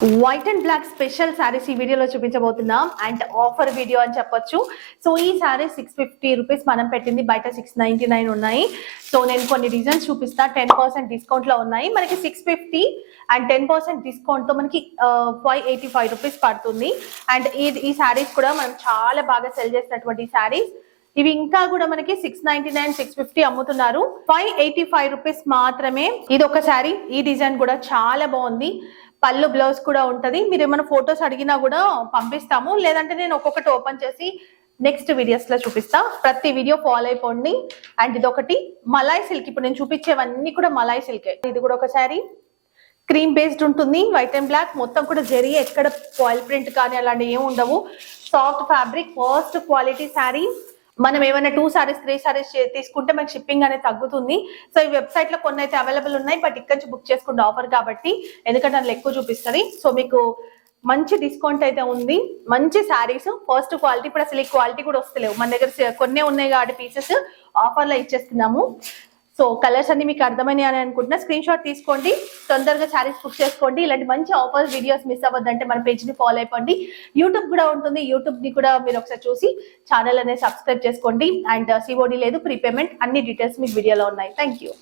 White and black special saris ఈ వీడియోలో చూపించబోతున్నాం and offer video అని చెప్పొచ్చు. సో ఈ సారీస్ 650 రూపీస్ మనం పెట్టింది, బయట 699 ఉన్నాయి. సో నేను కొన్ని డిజైన్స్ చూపిస్తా. 10% డిస్కౌంట్ లో ఉన్నాయి. మనకి 650 అండ్ 10% డిస్కౌంట్ తో మనకి 585 రూపీస్ పడుతుంది. అండ్ ఈ సారీస్ కూడా మనం చాలా బాగా సెల్ చేసినటువంటి సారీస్. ఇవి ఇంకా కూడా మనకి 699 650 అమ్ముతున్నారు. 585 రూపీస్ మాత్రమే. ఇది ఒక సారీ. ఈ డిజైన్ కూడా చాలా బాగుంది. పళ్ళు బ్లౌజ్ కూడా ఉంటది. మీరు ఏమైనా ఫొటోస్ అడిగినా కూడా పంపిస్తాము, లేదంటే నేను ఒక్కొక్కటి ఓపెన్ చేసి నెక్స్ట్ వీడియోస్ లో చూపిస్తా. ప్రతి వీడియో ఫాలో అయిపోండి. అండ్ ఇది ఒకటి మలాయ్ సిల్క్. ఇప్పుడు నేను చూపించేవన్నీ కూడా మలాయ్ సిల్కే. ఇది కూడా ఒక సారీ క్రీమ్ బేస్డ్ ఉంటుంది. వైట్ అండ్ బ్లాక్ మొత్తం కూడా జరీ, ఎక్కడ ఫాయిల్ ప్రింట్ కానీ అలాంటివి ఏమి ఉండవు. Soft fabric, first quality sari. మనం ఏమైనా 2 సారీస్ 3 సారీస్ తీసుకుంటే మనకి షిప్పింగ్ అనేది తగ్గుతుంది. సో ఈ వెబ్సైట్ లో కొన్ని అయితే అవైలబుల్ ఉన్నాయి, బట్ ఇక్కడ నుంచి బుక్ చేసుకుంటే ఆఫర్ కాబట్టి, ఎందుకంటే అందులో ఎక్కువ చూపిస్తుంది. సో మీకు మంచి డిస్కౌంట్ అయితే ఉంది. మంచి శారీస్, ఫస్ట్ క్వాలిటీ. ఇప్పుడు అసలు ఈ క్వాలిటీ కూడా వస్తలేవు మన దగ్గర, కొన్నే ఉన్నాయి కాబట్టి పీసెస్ ఆఫర్ లో ఇచ్చేస్తున్నాము. సో కలర్స్ అన్ని మీకు అర్థమని అని అనుకుంటున్నా. స్క్రీన్ షాట్ తీసుకోండి, తొందరగా శారీస్ బుక్ చేసుకోండి. ఇలాంటి మంచి ఆఫర్స్ వీడియోస్ మిస్ అవ్వద్దంటే మన పేజ్ ని ఫాలో అయిపోండి. యూట్యూబ్ కూడా ఉంటుంది, యూట్యూబ్ ని కూడా మీరు ఒకసారి చూసి ఛానల్ అనేది సబ్స్క్రైబ్ చేసుకోండి. అండ్ సిఓడి లేదు, ప్రీపేమెంట్, అన్ని డీటెయిల్స్ మీకు వీడియోలో ఉన్నాయి. Thank you.